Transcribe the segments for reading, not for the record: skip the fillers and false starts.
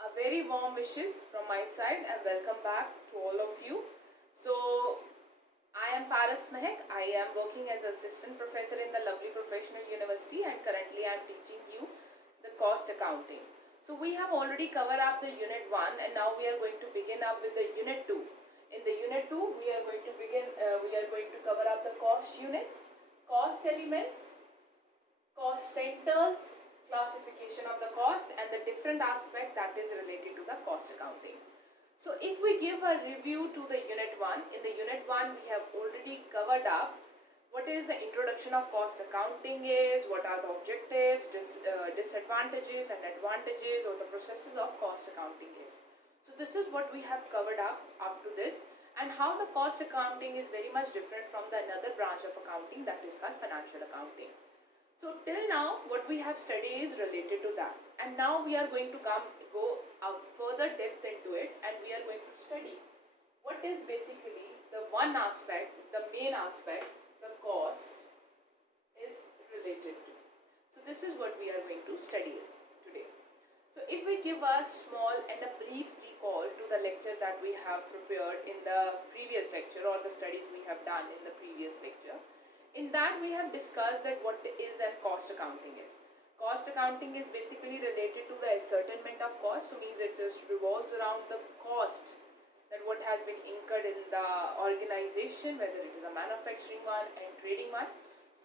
A very warm wishes from my side and welcome back to all of you. So, I am Paras Mehak. I am working as assistant professor in the lovely professional university and currently I am teaching you the cost accounting. So, we have already covered up the unit 1 and now we are going to begin up with the unit 2. In the unit 2, we are going to cover up the cost units, cost elements, cost centers, classification of the cost and the different aspect that is related to the cost accounting. So if we give a review to the unit 1, in the unit 1 we have already covered up what is the introduction of cost accounting is, what are the objectives, disadvantages and advantages or the processes of cost accounting is. So this is what we have covered up to this, and how the cost accounting is very much different from the another branch of accounting that is called financial accounting. So till now what we have studied is related to that, and now we are going to go further depth into it and we are going to study what is basically the one aspect, the main aspect, the cost is related to. So this is what we are going to study today. So if we give a small and a brief recall to the lecture that we have prepared in the previous lecture or the studies we have done in the previous lecture, in that we have discussed that what is and cost accounting is. Cost accounting is basically related to the ascertainment of cost, so means it revolves around the cost that what has been incurred in the organization, whether it is a manufacturing one and trading one.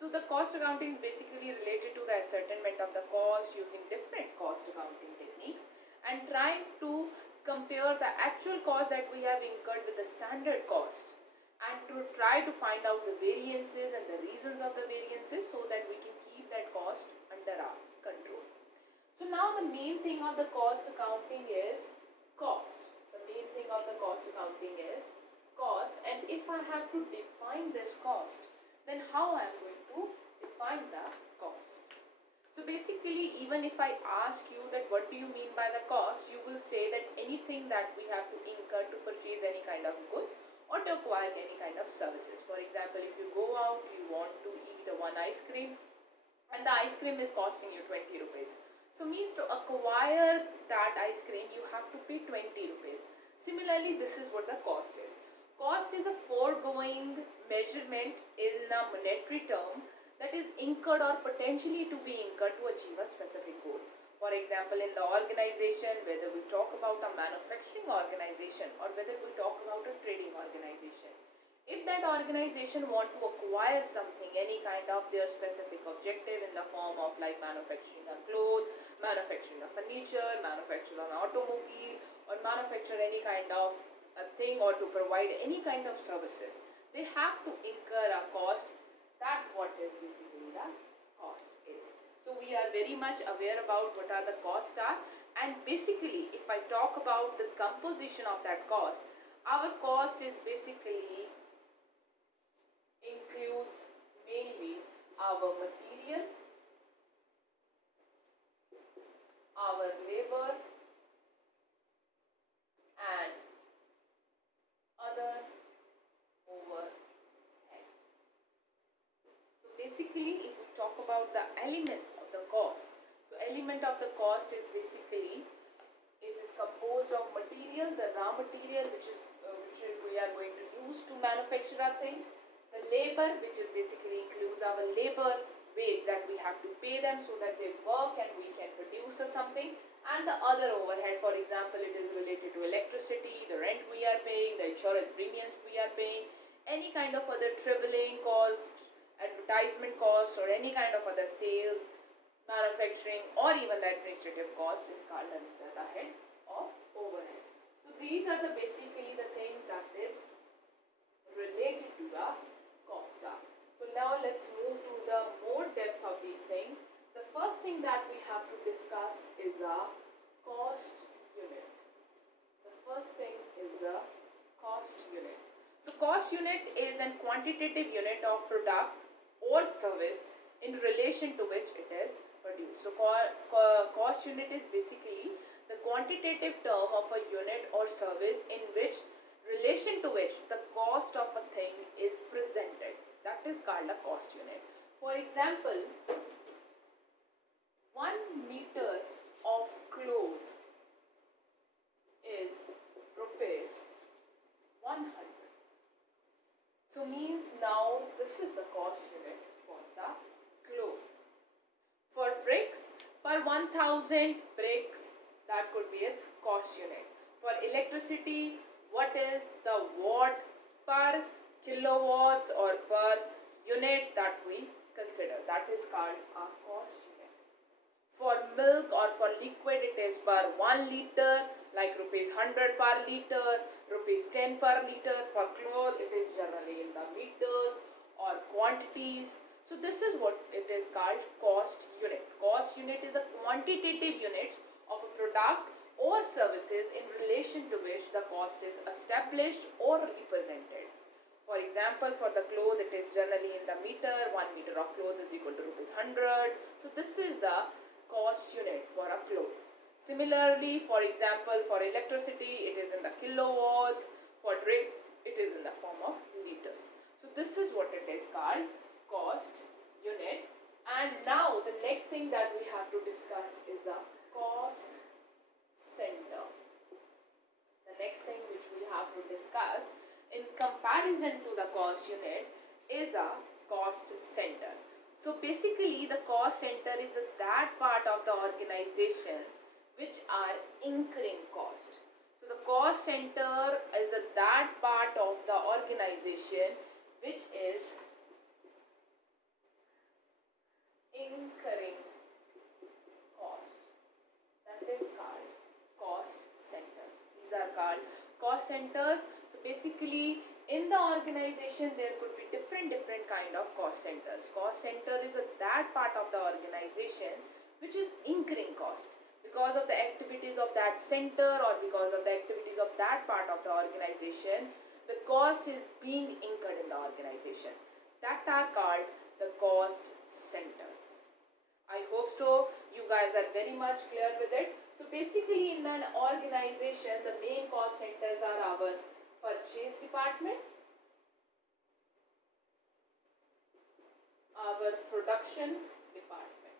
So the cost accounting is basically related to the ascertainment of the cost using different cost accounting techniques and trying to compare the actual cost that we have incurred with the standard cost, and to try to find out the variances and the reasons of the variances so that we can keep that cost under our control. So now the main thing of the cost accounting is cost. The main thing of the cost accounting is cost, and if I have to define this cost, then how I am going to define the cost. So basically, even if I ask you that what do you mean by the cost, you will say that anything that we have to incur to purchase any kind of good or to acquire any kind of services. For example, if you go out, you want to eat one ice cream and the ice cream is costing you 20 rupees. So means to acquire that ice cream, you have to pay 20 rupees. Similarly, this is what the cost is. Cost is a foregoing measurement in a monetary term that is incurred or potentially to be incurred to achieve a specific goal. For example, in the organization, whether we talk about a manufacturing organization or whether we talk about a trading organization, if that organization want to acquire something, any kind of their specific objective in the form of like manufacturing a cloth, manufacturing a furniture, manufacturing an automobile, or manufacture any kind of a thing or to provide any kind of services, they have to incur a cost. That what is basically the cost is. So we are very much aware about what are the costs are, and basically if I talk about the composition of that cost, our cost is basically includes mainly our material, our labor and other overheads. So basically if we talk about the elements of the cost, so element of the cost is basically it is composed of material, the raw material which we are going to use to manufacture a thing, the labor which is basically includes our labor wage that we have to pay them so that they work and we can produce something, and the other overhead, for example it is related to electricity, the rent we are paying, the insurance premiums we are paying, any kind of other traveling cost, advertisement cost or any kind of other sales, manufacturing or even the administrative cost is called under the head of overhead. So these are the basically the things that is related to the cost. So now let's move to the more depth of these things. The first thing that we have to discuss is a cost unit. The first thing is a cost unit. So cost unit is a quantitative unit of product or service in relation to which it is produced. So cost unit is basically the quantitative term of a unit or service in which relation to which the cost of a thing is presented. That is called a cost unit. For example, 1 meter of cloth 1000 bricks, that could be its cost unit. For electricity, what is the watt per kilowatts or per unit that we consider? That is called a cost unit. For milk or for liquid, it is per 1 liter, like rupees 100 per liter, rupees 10 per liter. For cloth, it is generally in the meters or quantities. So this is what it is called cost unit. Cost unit is a quantitative unit of a product or services in relation to which the cost is established or represented. For example, for the cloth, it is generally in the meter. 1 meter of cloth is equal to rupees 100. So this is the cost unit for a cloth. Similarly, for example, for electricity, it is in the kilowatts. For drink, it is in the form of liters. So this is what it is called, cost unit. And now the next thing that we have to discuss is a cost center. The next thing which we have to discuss in comparison to the cost unit is a cost center. So basically the cost center is that part of the organization which are incurring cost. So the cost center is that part of the organization which is incurring cost. That is called cost centers. These are called cost centers. So basically in the organization there could be different kind of cost centers. Cost center is that part of the organization which is incurring cost because of the activities of that center or because of the activities of that part of the organization. The cost is being incurred in the organization. That are called the cost centers. I hope so you guys are very much clear with it. So basically in an organization the main cost centers are our purchase department, our production department.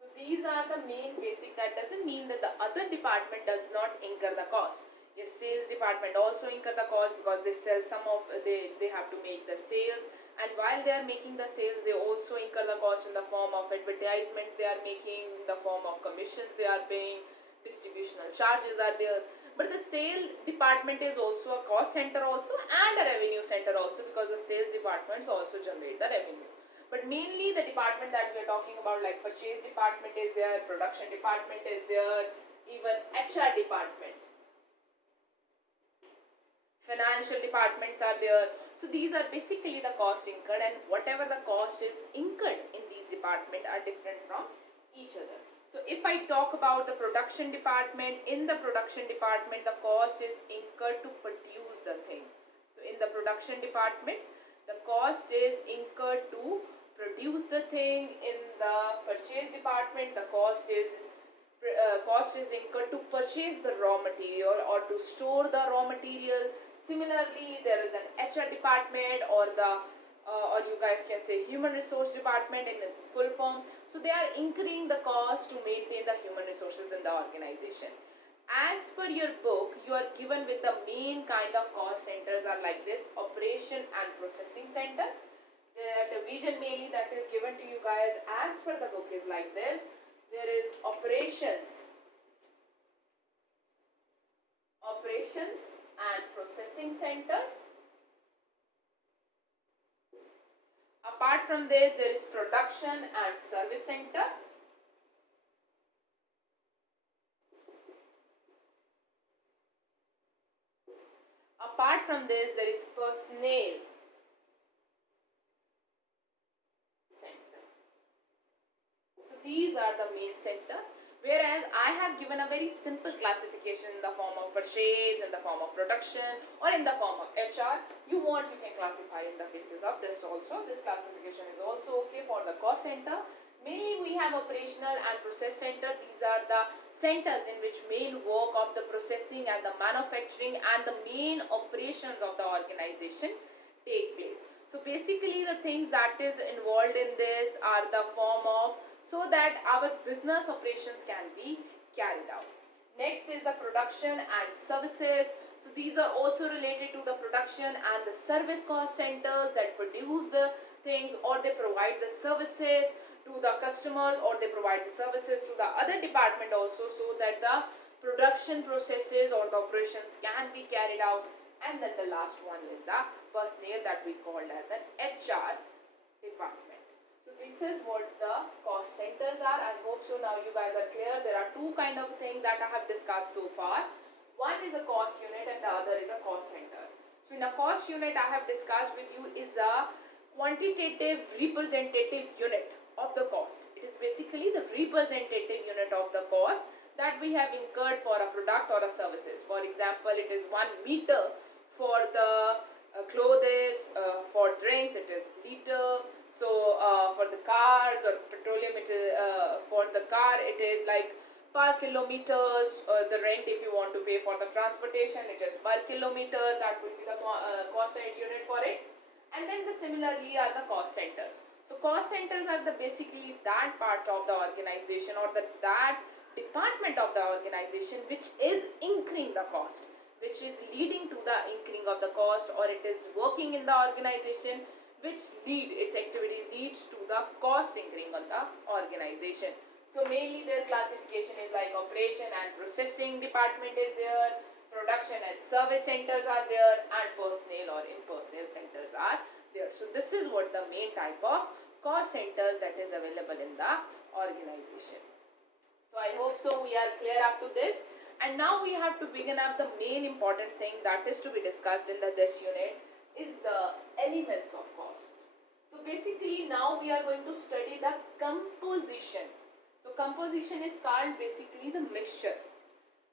So these are the main basic. That doesn't mean that the other department does not incur the cost. Yes, sales department also incur the cost because they sell some of, they have to make the sales, and while they are making the sales they also incur the cost in the form of advertisements they are making, in the form of commissions they are paying, distributional charges are there. But the sale department is also a cost center also and a revenue center also, because the sales departments also generate the revenue. But mainly the department that we are talking about, like purchase department is there, production department is there, even HR department, financial departments are there. So these are basically the cost incurred, and whatever the cost is incurred in these departments are different from each other. So if I talk about the production department, in the production department the cost is incurred to produce the thing. So in the production department the cost is incurred to produce the thing. In the purchase department the cost is incurred to purchase the raw material or to store the raw material. Similarly, there is an HR department or you guys can say human resource department in its full form. So they are incurring the cost to maintain the human resources in the organization. As per your book, you are given with the main kind of cost centers are like this: operation and processing center. The division mainly that is given to you guys as per the book is like this. There is operations and processing centers. Apart from this, there is production and service center. Apart from this, there is personnel center. So these are the main center. Whereas I have given a very simple classification in the form of purchase, in the form of production, or in the form of HR. You can classify in the basis of this also. This classification is also okay for the cost center. Mainly we have operational and process center. These are the centers in which main work of the processing and the manufacturing and the main operations of the organization take place. So basically the things that is involved in this are the form of, so that our business operations can be carried out. Next is the production and services. So these are also related to the production and the service cost centers that produce the things, or they provide the services to the customers, or they provide the services to the other department also, so that the production processes or the operations can be carried out. And then the last one is the personnel, that we called as an HR department. So this is what the cost centers are. I hope so now you guys are clear. There are two kind of things that I have discussed so far. One is a cost unit and the other is a cost center. So in a cost unit, I have discussed with you is a quantitative representative unit of the cost. It is basically the representative unit of the cost that we have incurred for a product or a services. For example, it is 1 meter for the clothes, for drinks it is liter. So for the cars or petroleum, it is for the car it is like per kilometers. The rent, if you want to pay for the transportation, it is per kilometer. That would be the cost unit for it. And then similarly are the cost centers. So cost centers are the basically that part of the organization, or that department of the organization which is incurring the cost, which is leading to the incurring of the cost, or it is working in the organization which its activity leads to the cost incurring on the organization. So mainly their classification is like operation and processing department is there, production and service centers are there, and personnel or impersonnel centers are there. So this is what the main type of cost centers that is available in the organization. So I hope so we are clear up to this. And now we have to begin up the main important thing that is to be discussed in this unit is the elements of cost. So basically now we are going to study the composition. So composition is called basically the mixture.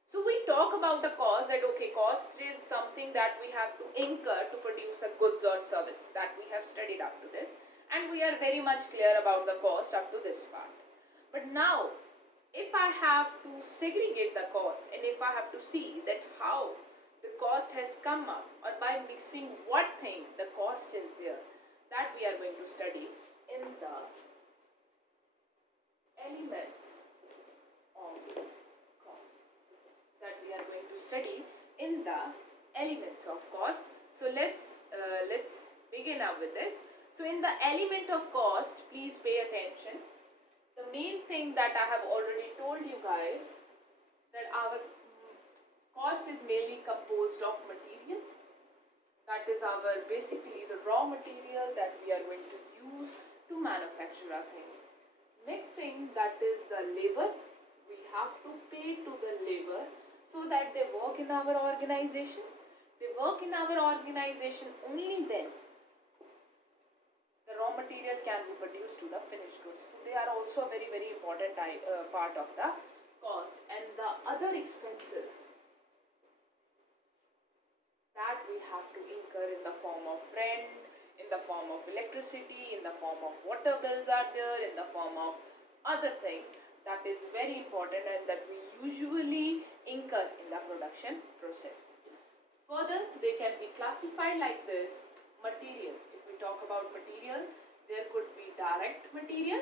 So we talk about the cost, that okay, cost is something that we have to incur to produce a goods or service, that we have studied up to this, and we are very much clear about the cost up to this part. But now if I have to segregate the cost, and if I have to see that how the cost has come up, or by mixing what thing the cost is there, that we are going to study in the elements of cost. That we are going to study in the elements of cost. So let's begin up with this. So in the element of cost, please pay attention. The main thing that I have already told you guys, that our cost is mainly composed of material. That is our basically the raw material that we are going to use to manufacture our thing. Next thing, that is the labor. We have to pay to the labor so that they work in our organization. They work in our organization, only then the raw material can be produced to the finished goods. So they are also a very important part of the cost. And the other expenses that we have to incur in the form of rent, in the form of electricity, in the form of water bills are there, in the form of other things, that is very important and that we usually incur in the production process. Further, they can be classified like this. Material. If we talk about material, there could be direct material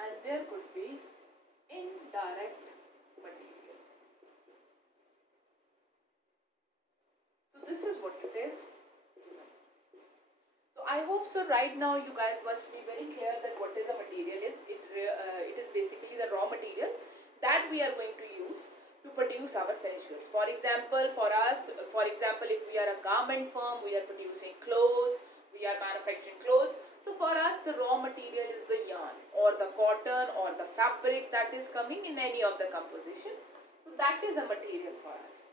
and there could be indirect material. So this is what it is. So I hope so right now you guys must be very clear that what is a material is. It is basically the raw material that we are going to use to produce our finished goods. For example, if we are a garment firm, we are producing clothes, we are manufacturing clothes. So for us, the raw material is the yarn or the cotton or the fabric that is coming in any of the composition. So that is a material for us.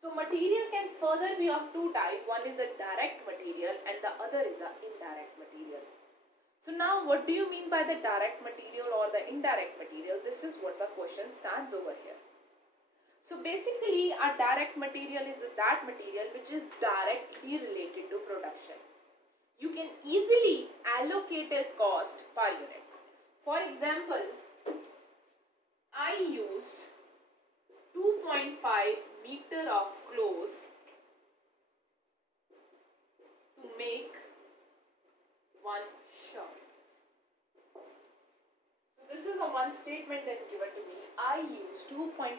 So material can further be of two types. One is a direct material and the other is an indirect material. So now what do you mean by the direct material or the indirect material? This is what the question stands over here. So basically a direct material is that material which is directly related to production. You can easily allocate a cost per unit. For example, I used 2.5 meter of cloth to make one shirt. So this is a one statement that is given to me. I used 2.5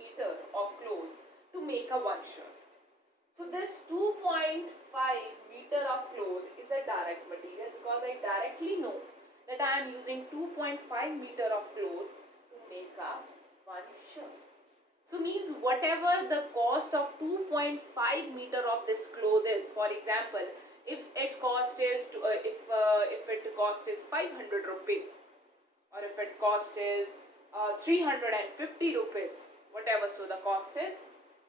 meter of cloth to make a one shirt. So this 2.5 meter of cloth is a direct material because I directly know that I am using 2.5 meter of cloth to make a one shirt. So means whatever the cost of 2.5 meter of this cloth is, for example, if its cost is if it cost is 500 rupees, or if it cost is 350 rupees, whatever so the cost is,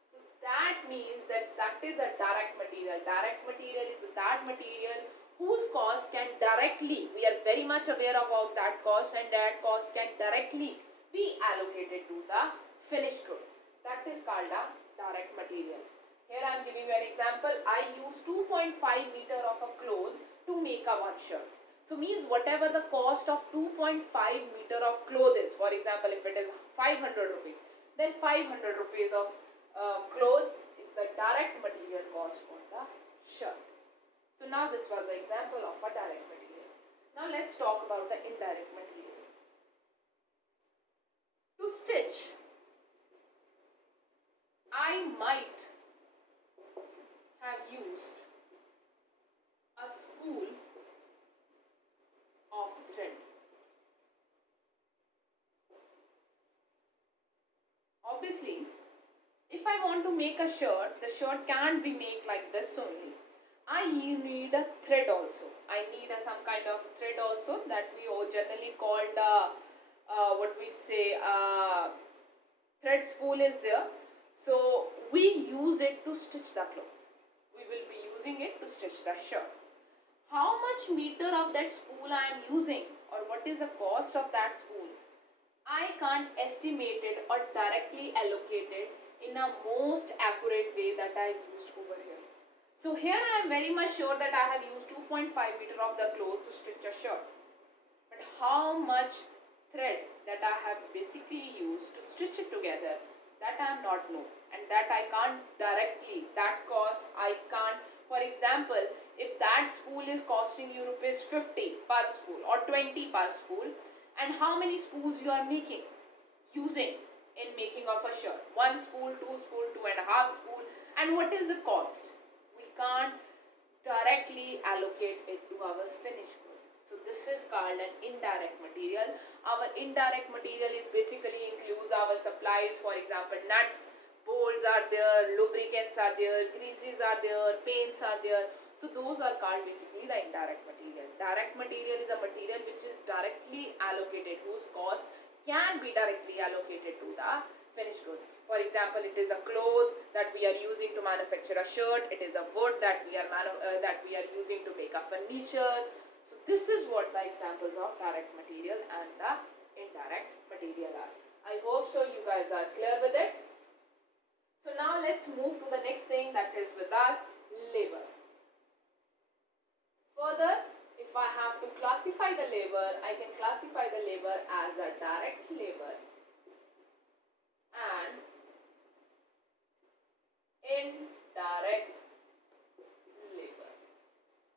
so that means that that is a direct material. Direct material is that material whose cost can directly, we are very much aware about that cost, and that cost can directly be allocated to the finished good. That is called a direct material. Here I am giving you an example. I use 2.5 meter of a cloth to make a one shirt. So means whatever the cost of 2.5 meter of cloth is, for example, if it is 500 rupees, then 500 rupees of cloth is the direct material cost for the shirt. So now this was the example of a direct material. Now let's talk about the indirect material. To stitch, I might have used a spool of thread. Obviously, if I want to make a shirt, the shirt can't be made like this only. I need a thread also. I need some kind of thread also that we generally called what we say thread spool is there. So we use it to stitch the cloth. We will be using it to stitch the shirt. How much meter of that spool I am using, or what is the cost of that spool, I can't estimate it or directly allocate it in a most accurate way that I used over here. So here I am very much sure that I have used 2.5 meter of the cloth to stitch a shirt. But how much thread that I have basically used to stitch it together, that I am not know, and that I can't directly, that cost I can't. For example, if that spool is costing you rupees 50 per spool or 20 per spool, and how many spools you are making, using in making of a shirt, 1 spool, 2 spool, 2.5 spool, and what is the cost? We can't directly allocate it to our finished good. So this is called an indirect material. Our indirect material is basically includes our supplies, for example, nuts, bolts are there, lubricants are there, greases are there, paints are there. So those are called basically the indirect material. Direct material is a material which is directly allocated, whose cost can be directly allocated to the finished goods. For example, it is a cloth that we are using to manufacture a shirt. It is a wood that we are using to make a furniture. So this is what the examples of direct material and the indirect material are. I hope so you guys are clear with it. So now let's move to the next thing that is with us, labor. Further, if I have to classify the labor, I can classify the labor as a direct labor and indirect labor.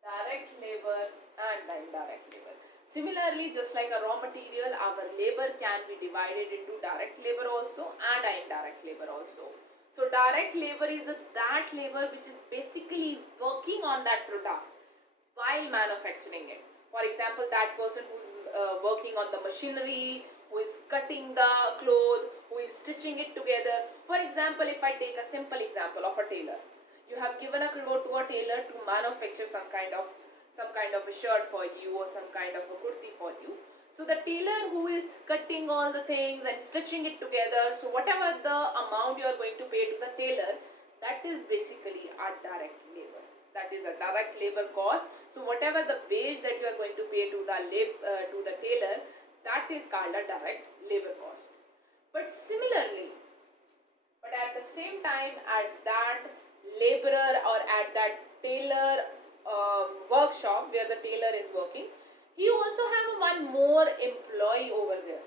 Direct labor and indirect labor. Similarly, just like a raw material, our labor can be divided into direct labor also and indirect labor also. So direct labor is that labor which is basically working on that product while manufacturing it. For example, that person who's working on the machinery, who is cutting the cloth, who is stitching it together. For example, if I take a simple example of a tailor, you have given a cloth to a tailor to manufacture some kind of a shirt for you or some kind of a kurti for you. So the tailor who is cutting all the things and stitching it together, so whatever the amount you are going to pay to the tailor, that is basically a direct labor. That is a direct labor cost. So whatever the wage that you are going to pay to the tailor, that is called a direct labor cost. But at the same time, at that laborer or at that tailor workshop where the tailor is working, he also have one more employee over there.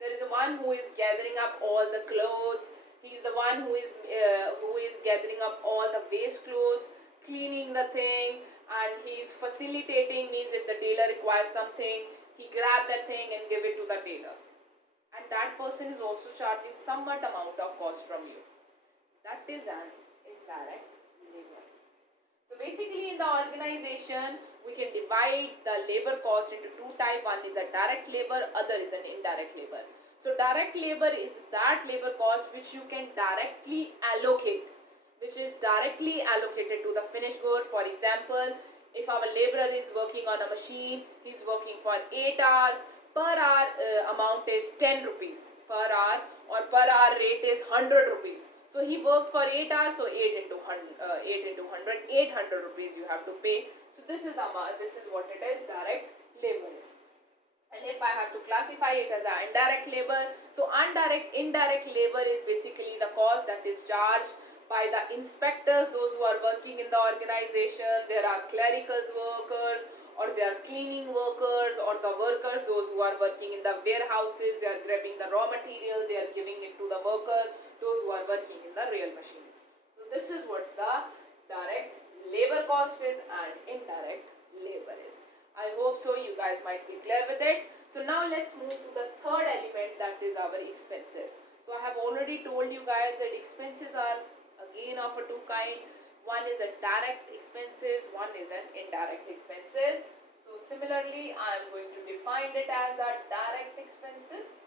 There is one who is gathering up all the clothes. He is the one who is gathering up all the waste clothes, cleaning the thing, and he is facilitating. Means if the tailor requires something, he grab that thing and give it to the tailor. And that person is also charging somewhat amount of cost from you. That is an indirect basically in the organization, we can divide the labor cost into two types. One is a direct labor, other is an indirect labor. So direct labor is that labor cost which you can directly allocate, which is directly allocated to the finished good. For example, if our laborer is working on a machine, he's working for 8 hours, per hour amount is 10 rupees per hour, or per hour rate is 100 rupees. So he worked for 8 hours, so 8 into 100, 800 rupees you have to pay. So this is what it is, direct labor is. And if I have to classify it as an indirect labor, so indirect labor is basically the cost that is charged by the inspectors, those who are working in the organization. There are clerical workers, or there are cleaning workers, or the workers, those who are working in the warehouses, they are grabbing the raw material, they are giving it to the worker, those who are working in the real machines. So this is what the direct labor cost is and indirect labor is. I hope so you guys might be clear with it. So now let's move to the third element, that is our expenses. So I have already told you guys that expenses are again of a two kind. One is a direct expenses, one is an indirect expenses. So similarly, I am going to define it as a direct expenses.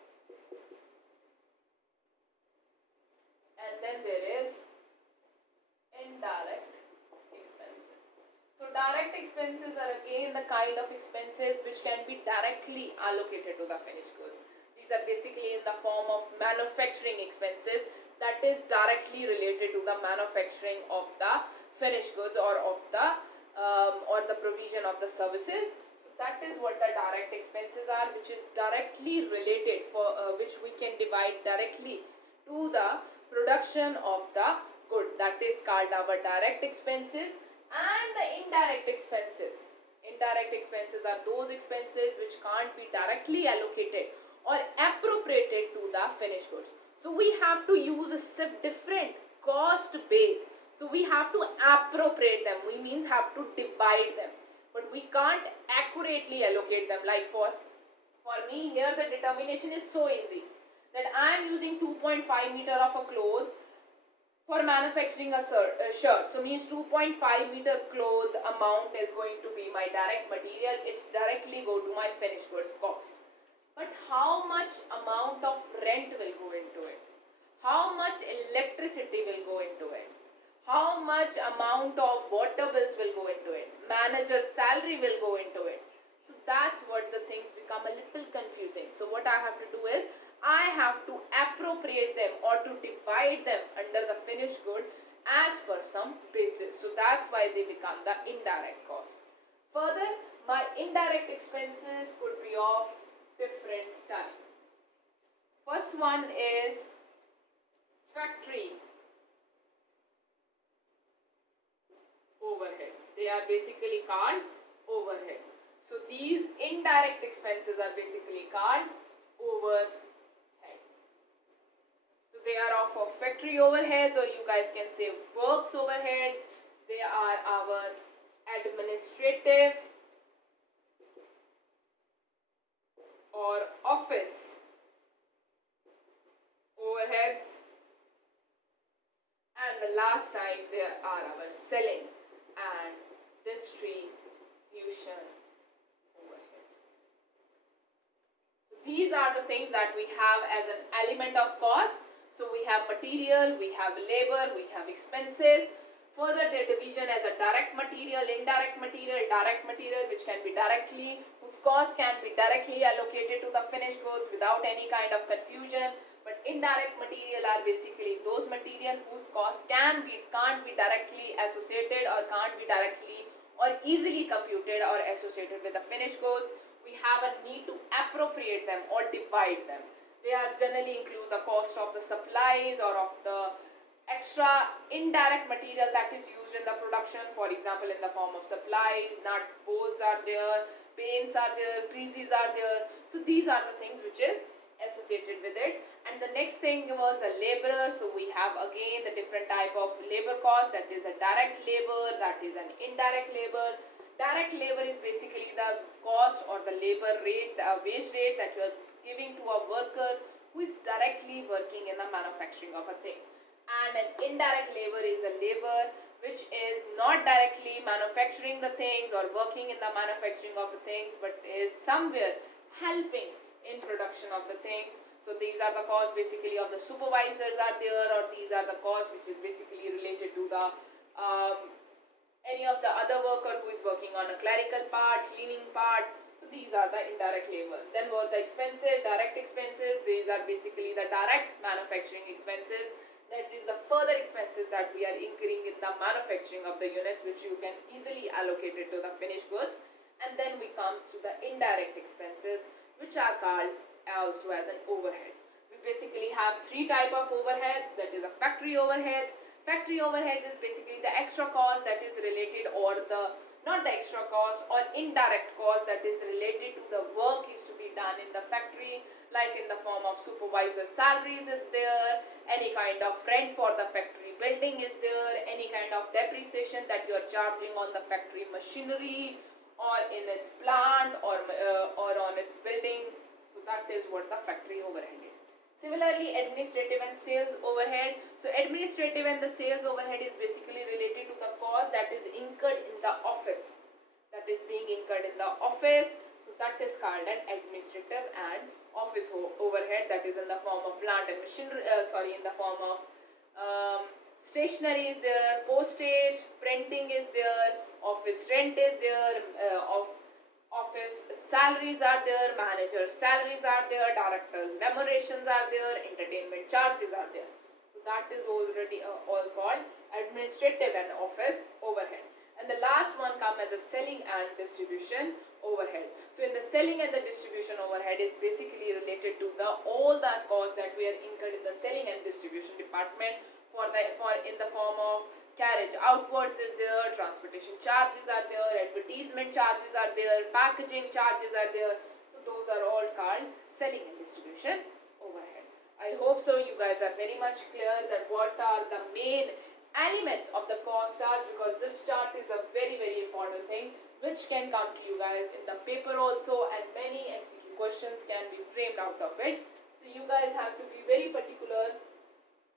And then there is indirect expenses. So direct expenses are again the kind of expenses which can be directly allocated to the finished goods. These are basically in the form of manufacturing expenses, that is directly related to the manufacturing of the finished goods or of the provision of the services. So that is what the direct expenses are, which is directly related which we can divide directly to the production of the good. That is called our direct expenses. And the indirect expenses. Indirect expenses are those expenses which can't be directly allocated or appropriated to the finished goods. So we have to use a different cost base. So we have to appropriate them. We means have to divide them. But we can't accurately allocate them. Like for me here, the determination is so easy that I am using 2.5 meter of a cloth for manufacturing a shirt. So means 2.5 meter cloth amount is going to be my direct material. It's directly go to my finished goods cost. But how much amount of rent will go into it? How much electricity will go into it? How much amount of water bills will go into it? Manager's salary will go into it. So that's what the things become a little confusing. So what I have to do is, I have to appropriate them or to divide them under the finished good as per some basis. So that's why they become the indirect cost. Further, my indirect expenses could be of different type. First one is factory overheads. They are basically called overheads. So these indirect expenses are basically called overheads. They are of factory overheads, or you guys can say works overhead. They are our administrative or office overheads. And the last type, there are our selling and distribution overheads. These are the things that we have as an element of cost. So we have material, we have labor, we have expenses. Further, their division as a direct material, indirect material, direct material, which can be directly, whose cost can be directly allocated to the finished goods without any kind of confusion. But indirect material are basically those material whose cost can't be directly associated or can't be directly or easily computed or associated with the finished goods. We have a need to appropriate them or divide them. They are generally include the cost of the supplies or of the extra indirect material that is used in the production. For example, in the form of supplies, nut bolts are there, paints are there, greases are there. So these are the things which is associated with it. And the next thing was a laborer. So we have again the different type of labor cost, that is a direct labor, that is an indirect labor. Direct labor is basically the cost or the labor rate, the wage rate that you are giving to a worker who is directly working in the manufacturing of a thing. And an indirect labor is a labor which is not directly manufacturing the things or working in the manufacturing of the things, but is somewhere helping in production of the things. So these are the costs basically of the supervisors are there, or these are the costs which is basically related to the any of the other worker who is working on a clerical part, cleaning part. So these are the indirect labor. Then were the expenses, direct expenses. These are basically the direct manufacturing expenses. That is the further expenses that we are incurring in the manufacturing of the units, which you can easily allocate it to the finished goods. And then we come to the indirect expenses, which are called also as an overhead. We basically have three type of overheads. That is the factory overheads. Factory overheads is basically the extra cost that is related, or the not the extra cost or indirect cost that is related to the work is to be done in the factory, like in the form of supervisor salaries is there, any kind of rent for the factory building is there, any kind of depreciation that you are charging on the factory machinery or in its plant or on its building. So that is what the factory overhead is. Similarly, administrative and sales overhead. So administrative and the sales overhead is basically related to the cost that is incurred in the office, that is being incurred in the office. So that is called an administrative and office overhead, that is in the form of plant and machinery, in the form of stationery is there, postage, printing is there, office rent is there, office salaries are there, managers salaries are there, directors remunerations are there, entertainment charges are there. So that is already all called administrative and office overhead. And the last one come as a selling and distribution overhead. So in the selling and the distribution overhead is basically related to the all that cost that we are incurred in the selling and distribution department for in the form of carriage outwards is there, transportation charges are there, advertisement charges are there, packaging charges are there. So those are all called selling and distribution overhead. I hope so you guys are very much clear that what are the main elements of the cost chart, because this chart is a very important thing which can come to you guys in the paper also, and many MCQ questions can be framed out of it. So you guys have to be very particular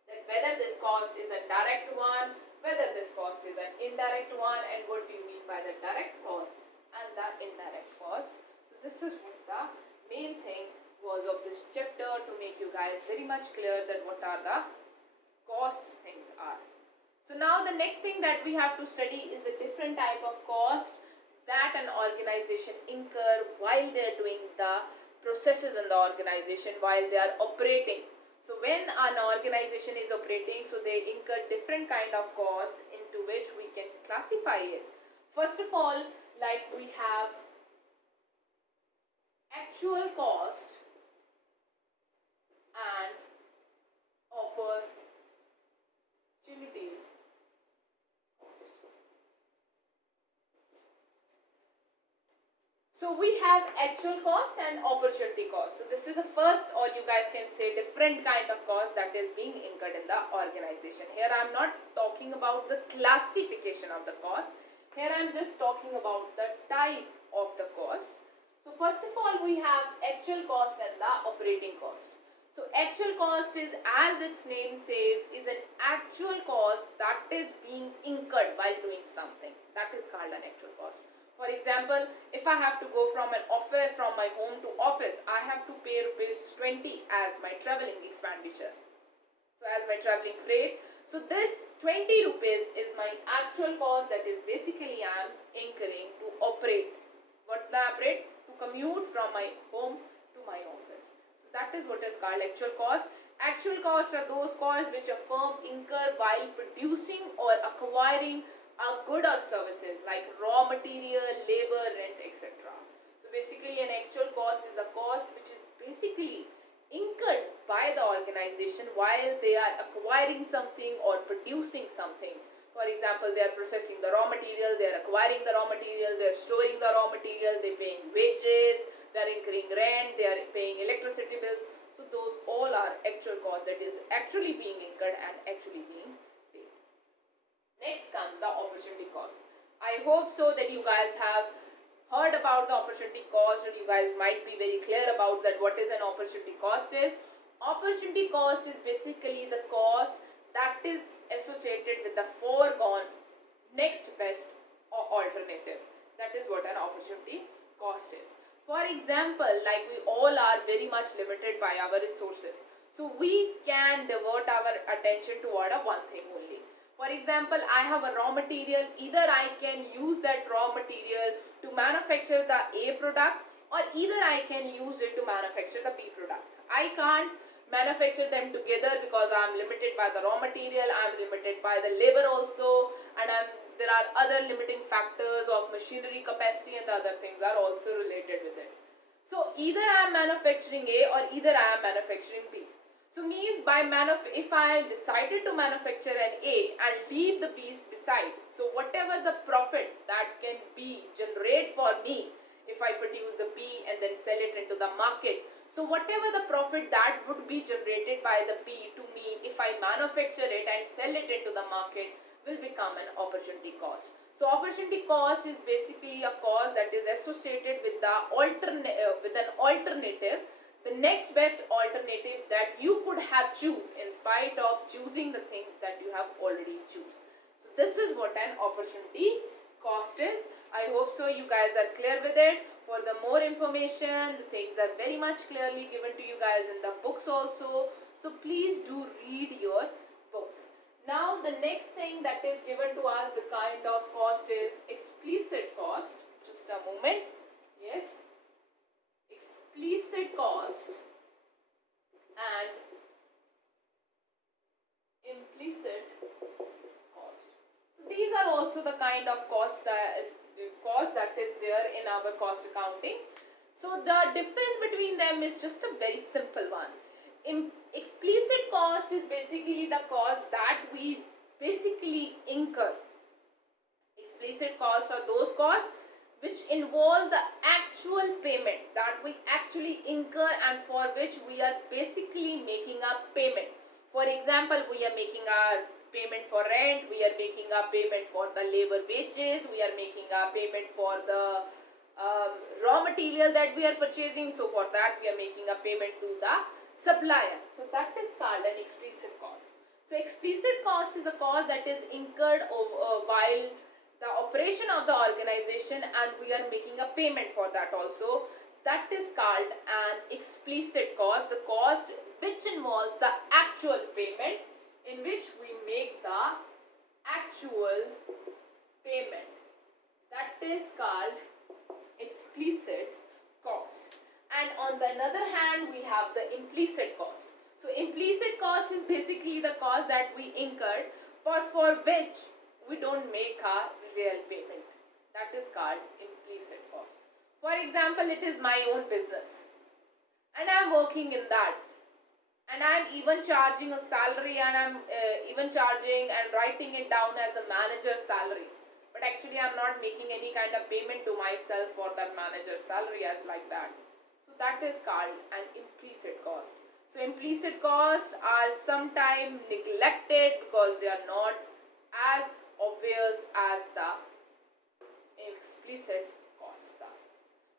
that whether this cost is a direct one, whether this cost is an indirect one, and what do you mean by the direct cost and the indirect cost. So this is what the main thing was of this chapter, to make you guys very much clear that what are the cost things are. So now the next thing that we have to study is the different type of cost that an organization incur while they are doing the processes in the organization, while they are operating. So when an organization is operating, so they incur different kind of cost into which we can classify it. First of all, like we have actual cost and opportunity cost. So we have actual cost and opportunity cost. So this is the first, or you guys can say, different kind of cost that is being incurred in the organization. Here I am not talking about the classification of the cost. Here I am just talking about the type of the cost. So first of all, we have actual cost and the operating cost. So actual cost is, as its name says, is an actual cost that is being incurred while doing something. That is called an actual cost. For example, if I have to go from my home to office, I have to pay rupees 20 as my traveling expenditure. So as my traveling freight. So this 20 rupees is my actual cost that is basically I am incurring to operate. What the operate? To commute from my home to my office. So that is what is called actual cost. Actual costs are those costs which a firm incur while producing or acquiring a good or services like raw material, labor, rent, etc. So basically an actual cost is a cost which is basically incurred by the organization while they are acquiring something or producing something. For example, they are processing the raw material, they are acquiring the raw material, they are storing the raw material, they are paying wages, they are incurring rent, they are paying electricity bills. So those all are actual costs that is actually being incurred and actually being paid. Next comes the opportunity cost. I hope so that you guys have heard about the opportunity cost, or you guys might be very clear about that what is an opportunity cost is. Opportunity cost is basically the cost that is associated with the foregone next best alternative. That is what an opportunity cost is. For example, like we all are very much limited by our resources, so we can divert our attention toward a one thing only. For example, I have a raw material. Either I can use that raw material to manufacture the A product, or either I can use it to manufacture the B product. I can't manufacture them together because I'm limited by the raw material, I'm limited by the labor also, and there are other limiting factors of machinery capacity, and the other things are also related with it. So either I am manufacturing A or either I am manufacturing B. So means if I decided to manufacture an A and leave the B's beside, so whatever the profit that can be generate for me if I produce the B and then sell it into the market, so whatever the profit that would be generated by the B to me if I manufacture it and sell it into the market will become an opportunity cost. So opportunity cost is basically a cost that is associated with with an alternative, the next best alternative that you could have choose in spite of choosing the thing that you have already choose. So this is what an opportunity cost is. I hope so you guys are clear with it. For the more information, the things are very much clearly given to you guys in the books also. So please do read your books. Now the next thing that is given to us, the kind of cost is explicit cost. Just a moment. Yes. Explicit cost and implicit cost. So these are also the kind of cost that is there in our cost accounting. So the difference between them is just a very simple one. Explicit cost is basically the cost that we basically incur. Explicit costs are those costs which involve the actual payment that we actually incur and for which we are basically making a payment. For example, we are making a payment for rent, we are making a payment for the labor wages, we are making a payment for the raw material that we are purchasing. So for that we are making a payment to the supplier. So that is called an explicit cost. So explicit cost is a cost that is incurred while the operation of the organization and we are making a payment for that also. That is called an explicit cost, the cost which involves the actual payment, in which we make the actual payment. That is called explicit cost. And on the other hand, we have the implicit cost. So implicit cost is basically the cost that we incurred but for which we don't make a real payment. That is called implicit cost. For example, it is my own business and I am working in that, and I am even charging a salary, and I am even charging and writing it down as a manager's salary, but actually I am not making any kind of payment to myself for that manager's salary as like that. So that is called an implicit cost. So implicit costs are sometimes neglected because they are not as obvious as the explicit cost.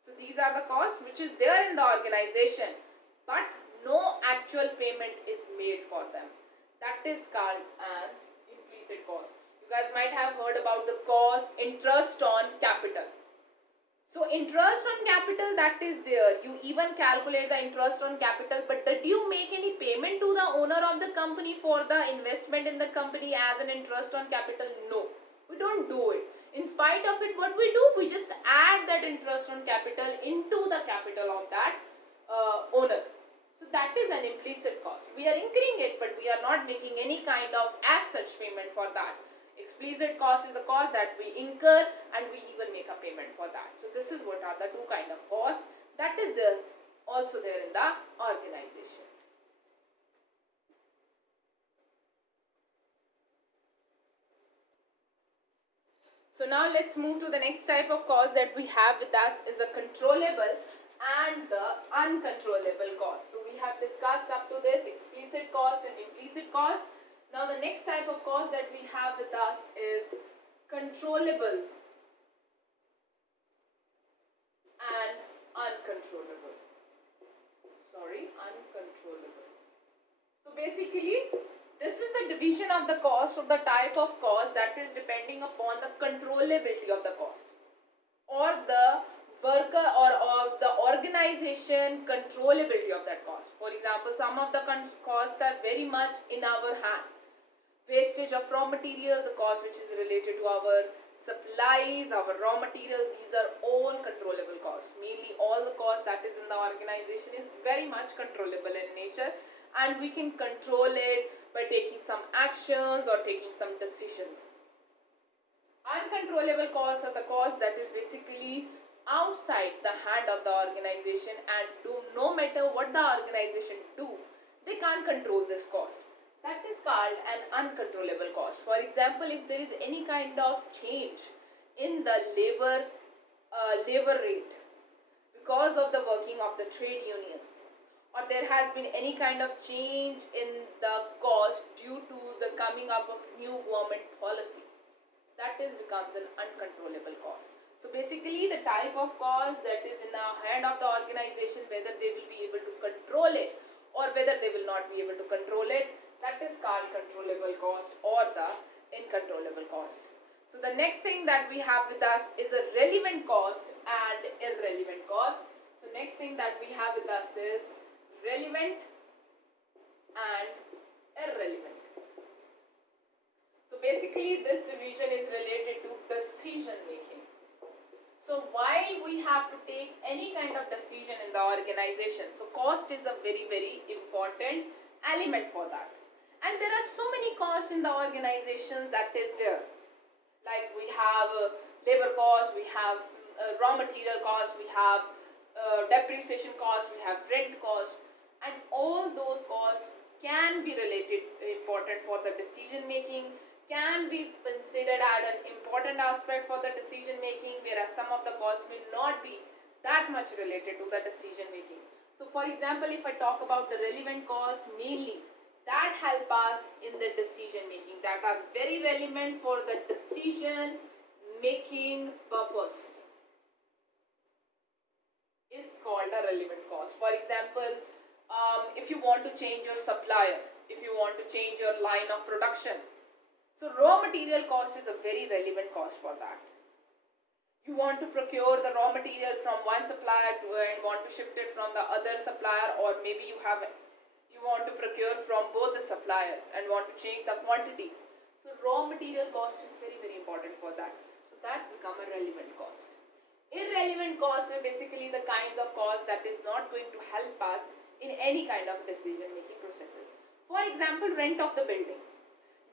So these are the costs which is there in the organization but no actual payment is made for them. That is called an implicit cost. You guys might have heard about the cost interest on capital. So interest on capital, that is there. You even calculate the interest on capital, but did you make any payment to the owner of the company for the investment in the company as an interest on capital? No, we don't do it. In spite of it, what we do, we just add that interest on capital into the capital of that owner. So that is an implicit cost. We are incurring it, but we are not making any kind of as such payment for that. Explicit cost is a cost that we incur and we even make a payment for that. So this is what are the two kind of costs that is there also there in the organization. So now let's move to the next type of cost that we have with us is a controllable and the uncontrollable cost. So we have discussed up to this explicit cost and implicit cost. Now the next type of cost that we have with us is controllable and uncontrollable. Uncontrollable. So basically This is the division of the cost of the type of cost that is depending upon the controllability of the cost, or the worker or the organization controllability of that cost. For example, some of the costs are very much in our hand. Wastage of raw material, the cost which is related to our supplies, our raw material, these are all controllable costs. Mainly all the cost that is in the organization is very much controllable in nature, and we can control it by taking some actions or taking some decisions. Uncontrollable costs are the costs that is basically outside the hand of the organization, and do no matter what the organization do, they can't control this cost. That is called an uncontrollable cost. For example, if there is any kind of change in the labor rate because of the working of the trade unions, or there has been any kind of change in the cost due to the coming up of new government policy, that is becomes an uncontrollable cost. So basically the type of cost that is in the hand of the organization, whether they will be able to control it or whether they will not be able to control it, that is called controllable cost or the uncontrollable cost. So the next thing that we have with us is a relevant cost and irrelevant cost. So next thing that we have with us is relevant and irrelevant. So basically this division is related to decision making. So while we have to take any kind of decision in the organization, so cost is a very important element for that. And there are so many costs in the organization that is there. Like we have labor cost, we have raw material cost, we have depreciation cost, we have rent cost, and all those costs can be related important for the decision making, can be considered as an important aspect for the decision making, whereas some of the costs will not be that much related to the decision making. So for example, if I talk about the relevant costs, mainly that help us in the decision making, that are very relevant for the decision making purpose, is called a relevant cost. For example, if you want to change your supplier, if you want to change your line of production, so raw material cost is a very relevant cost for that. You want to procure the raw material from one supplier and want to shift it from the other supplier, or maybe you want to procure from both the suppliers and want to change the quantities. So raw material cost is very important for that. So that's become a relevant cost. Irrelevant costs are basically the kinds of costs that is not going to help us in any kind of decision making processes. For example, rent of the building.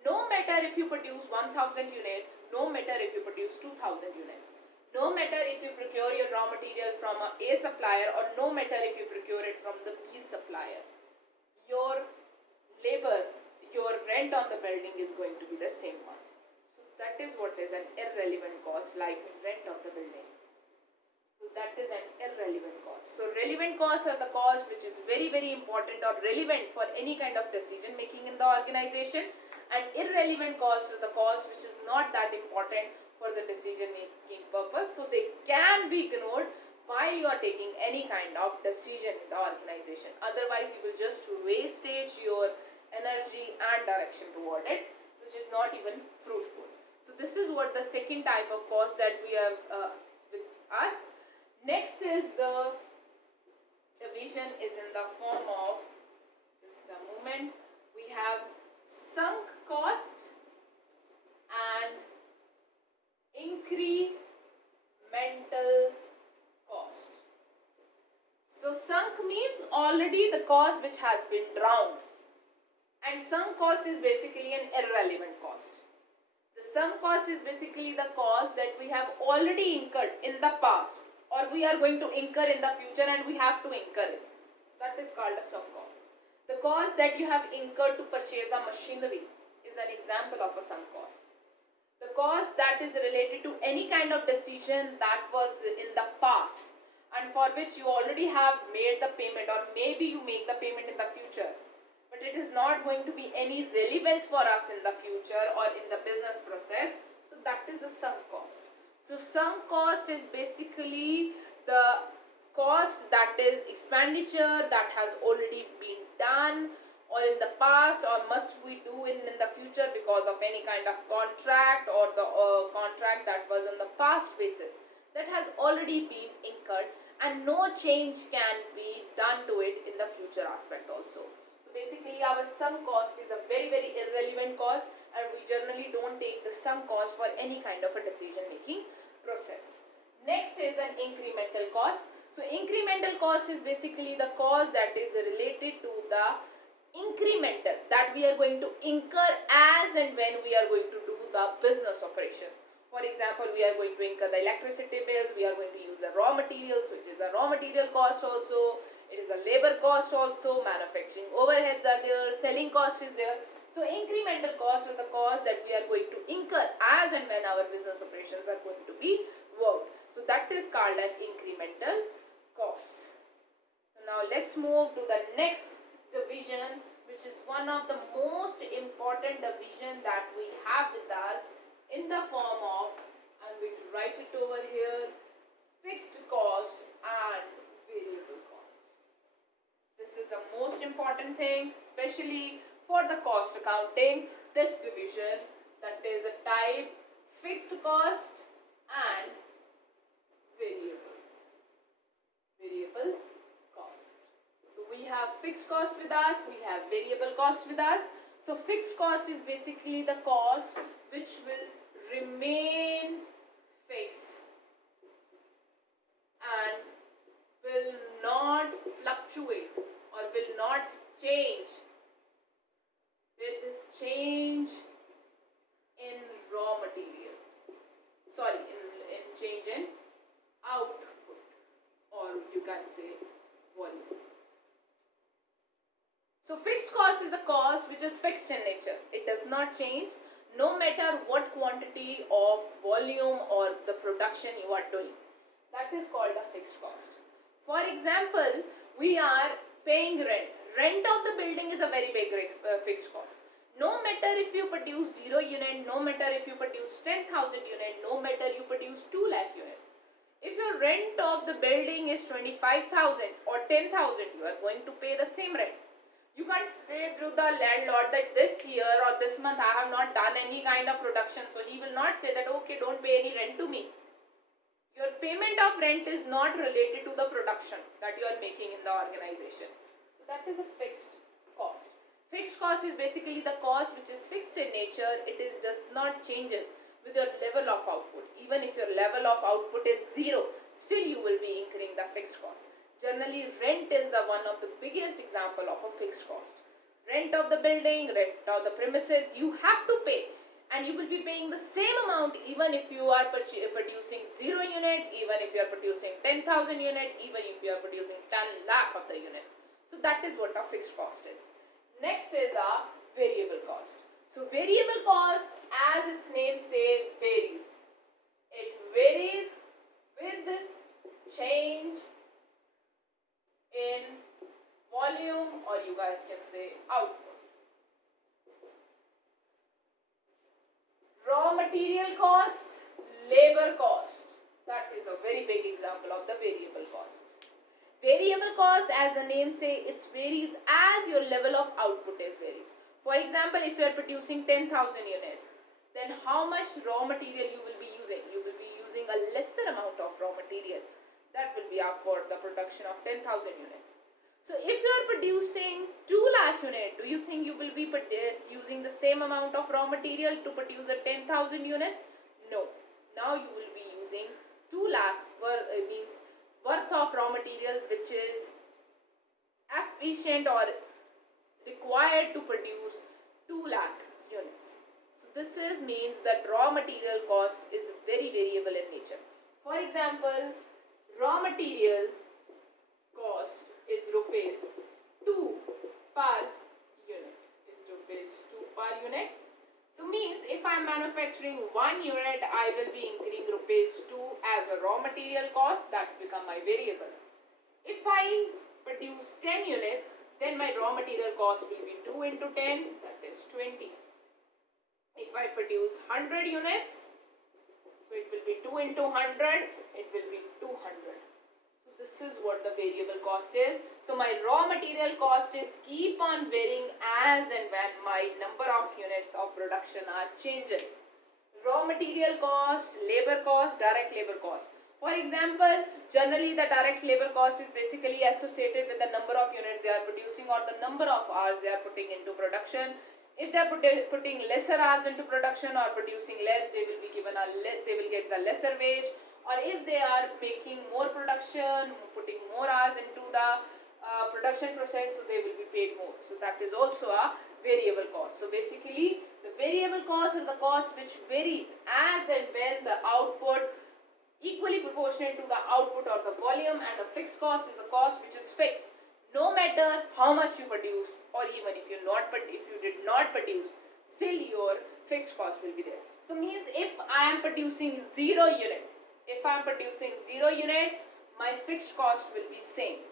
No matter if you produce 1000 units, no matter if you produce 2000 units, no matter if you procure your raw material from A supplier, or no matter if you procure it from the B supplier, your labor, your rent on the building is going to be the same one. So that is what is an irrelevant cost, like rent of the building. So that is an irrelevant cost. So relevant costs are the costs which is very important or relevant for any kind of decision making in the organization, and irrelevant costs are the costs which is not that important for the decision making purpose, so they can be ignored while you are taking any kind of decision in the organization. Otherwise you will just wastage your energy and direction toward it, which is not even fruitful. So this is what the second type of cost that we have with us. Next is the division is in the form of, just a moment, we have sunk cost and incremental cost. So sunk means already the cost which has been drowned, and sunk cost is basically an irrelevant cost. The sunk cost is basically the cost that we have already incurred in the past, or we are going to incur in the future and we have to incur it. That is called a sunk cost. The cost that you have incurred to purchase a machinery is an example of a sunk cost. The cost that is related to any kind of decision that was in the past and for which you already have made the payment, or maybe you make the payment in the future, but it is not going to be any relevance for us in the future or in the business process. So that is a sunk cost. So sunk cost is basically the cost that is expenditure that has already been done or in the past, or must we do it in the future because of any kind of contract, or the contract that was on the past basis, that has already been incurred, and no change can be done to it in the future aspect also. So basically our sunk cost is a very very irrelevant cost, and we generally don't take the sunk cost for any kind of a decision making process. Next is an incremental cost. So incremental cost is basically the cost that is related to the incremental that we are going to incur as and when we are going to do the business operations. For example, we are going to incur the electricity bills, we are going to use the raw materials, which is the raw material cost also, it is the labor cost also, manufacturing overheads are there, selling cost is there. So incremental cost is the cost that we are going to incur as and when our business operations are going to be worked. So that is called an incremental cost. So now let's move to the next division, which is one of the most important division that we have with us in the form of, I'm going to write it over here, fixed cost and variable cost. This is the most important thing, especially for the cost accounting, this division, that is a type fixed cost and variable cost. So we have fixed cost with us, we have variable cost with us. So fixed cost is basically the cost which will remain fixed and will not fluctuate or will not change with change in raw material, sorry, in change in output, or you can say volume. So fixed cost is the cost which is fixed in nature. It does not change no matter what quantity of volume or the production you are doing. That is called a fixed cost. For example, we are paying rent. Rent of the building is a very big fixed cost. No matter if you produce 0 unit, no matter if you produce 10,000 unit, no matter you produce 2 lakh units. If your rent of the building is 25,000 or 10,000, you are going to pay the same rent. You can't say through the landlord that this year or this month I have not done any kind of production, so he will not say that okay, don't pay any rent to me. Your payment of rent is not related to the production that you are making in the organization. So that is a fixed cost. Fixed cost is basically the cost which is fixed in nature. It is does not changes with your level of output. Even if your level of output is 0, still you will be incurring the fixed cost. Generally, rent is the one of the biggest example of a fixed cost. Rent of the building, rent of the premises, you have to pay, and you will be paying the same amount even if you are producing 0 unit, even if you are producing 10,000 unit, even if you are producing 10 lakh of the units. So that is what a fixed cost is. Next is a variable cost. So variable cost, as its name says, varies. It varies with change in volume, or you guys can say output. Raw material cost, labor cost, that is a very big example of the variable cost. Variable cost, as the name say, it varies as your level of output is varies. For example, if you are producing 10,000 units, then how much raw material you will be using? You will be using a lesser amount of raw material. That will be up for the production of 10,000 units. So if you are producing 2 lakh units, do you think you will be using the same amount of raw material to produce the 10,000 units? No. Now you will be using 2 lakh means worth of raw material which is efficient or required to produce 2 lakh units. So this means that raw material cost is very variable in nature. For example, raw material cost is rupees 2 per unit. Is rupees 2 per unit. So means if I am manufacturing 1 unit, I will be incurring rupees 2 as a raw material cost. That's become my variable. If I produce 10 units, then my raw material cost will be 2 into 10, that is 20. If I produce 100 units, so it will be 2 into 100, it will be 200. So this is what the variable cost is. So my raw material cost is keep on varying as and when my number of units of production are changes. Raw material cost, labor cost, direct labor cost. For example, generally the direct labor cost is basically associated with the number of units they are producing or the number of hours they are putting into production. If they are putting lesser hours into production or producing less, they will be given they will get the lesser wage. Or if they are making more production, putting more hours into the production process, so they will be paid more. So that is also a variable cost. So basically, the variable cost is the cost which varies as and when the output equally proportionate to the output or the volume, and the fixed cost is the cost which is fixed no matter how much you produce, or even if you did not produce, still your fixed cost will be there. So means if I am producing 0 unit, my fixed cost will be same.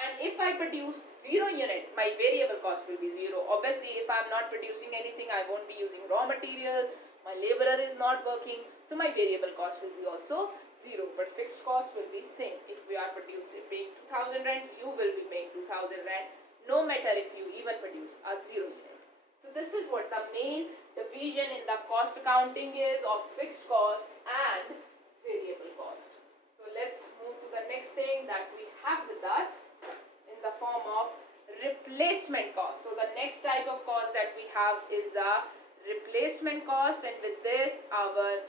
And if I produce 0 unit, my variable cost will be 0. Obviously, if I am not producing anything, I won't be using raw material, my laborer is not working, so my variable cost will be also 0, but fixed cost will be same. If we are paying 2000 rent, you will be paying 2000 rent, no matter if you even produce a 0 unit. So this is what the main division in the cost accounting is of fixed cost and variable cost. So let's move to the next thing that we have with us in the form of replacement cost. So the next type of cost that we have is the replacement cost, and with this our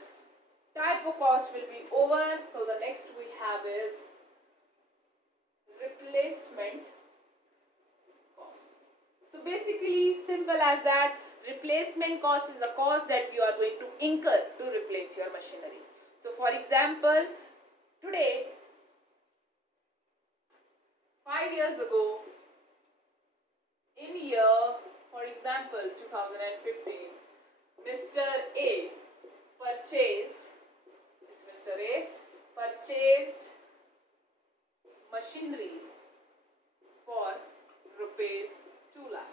type of cost will be over. So the next we have is replacement cost. So basically, simple as that, replacement cost is the cost that you are going to incur to replace your machinery. So for example, today 5 years ago, in year, for example, 2015, Mr. A purchased machinery for rupees 2 lakh.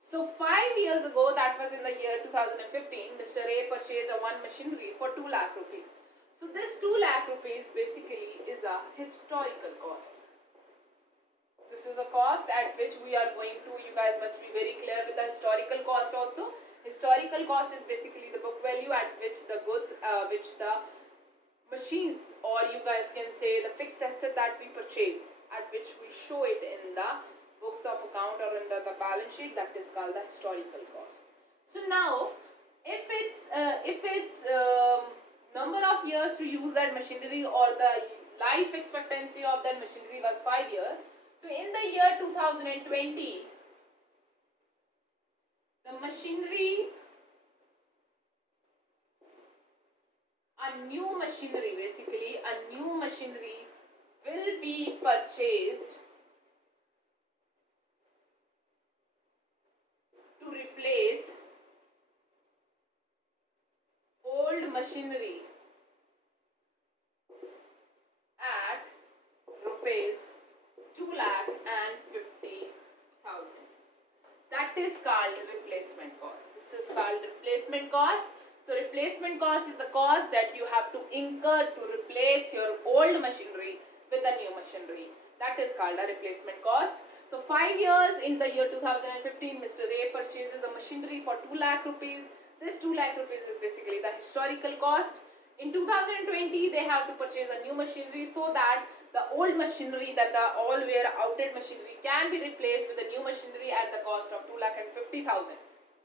So 5 years ago, that was in the year 2015, Mr. A purchased one machinery for 2 lakh rupees. So this 2 lakh rupees basically is a historical cost. This is a cost at which we are going to, you guys must be very clear with the historical cost also. Historical cost is basically the book value at which the goods, which the machines, or you guys can say the fixed asset that we purchase, at which we show it in the books of account or in the balance sheet, that is called the historical cost. So now, if it's number of years to use that machinery, or the life expectancy of that machinery was 5 years, so in the year 2020, the machinery, a new machinery will be purchased to replace old machinery at rupees 2,50,000. That is called replacement cost. This is called replacement cost. So replacement cost is the cost that you have to incur to replace your old machinery with a new machinery. That is called a replacement cost. So 5 years in the year 2015, Mr. A purchases a machinery for 2 lakh rupees. This 2 lakh rupees is basically the historical cost. In 2020, they have to purchase a new machinery so that the old machinery, that the all were outdated machinery, can be replaced with a new machinery at the cost of 2,50,000.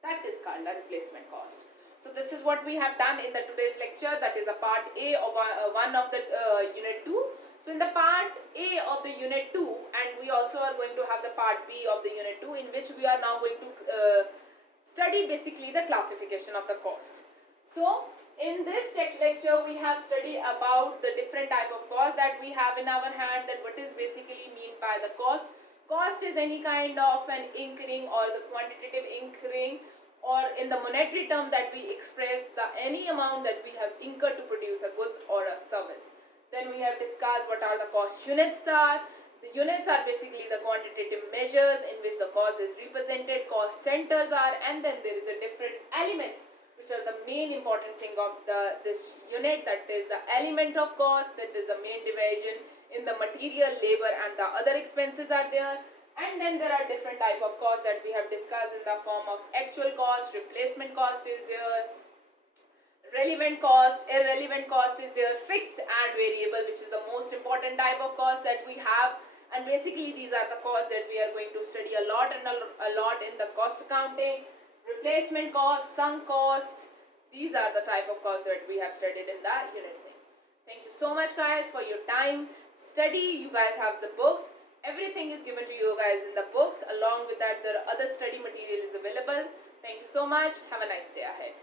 That is called the replacement cost. So this is what we have done in the today's lecture. That is a part A of one of the unit 2. So in the part A of the unit 2, and we also are going to have the part B of the unit 2, in which we are now going to study basically the classification of the cost. So in this lecture, we have studied about the different type of cost that we have in our hand, that what is basically mean by the cost. Cost is any kind of an incurring or the quantitative incurring, or in the monetary term that we express the any amount that we have incurred to produce a goods or a service. Then we have discussed what are the cost units are. The units are basically the quantitative measures in which the cost is represented, cost centers are, and then there is a different elements which are the main important thing of this unit, that is the element of cost, that is the main division in the material, labor and the other expenses are there. And then there are different type of costs that we have discussed in the form of actual cost, replacement cost is there, relevant cost, irrelevant cost is there, fixed and variable, which is the most important type of cost that we have. And basically these are the costs that we are going to study a lot in the cost accounting. Replacement cost, sunk cost, these are the type of costs that we have studied in the unit thing. Thank you so much guys for your time. Study, you guys have the books. Everything is given to you guys in the books. Along with that, there are other study materials available. Thank you so much. Have a nice day ahead.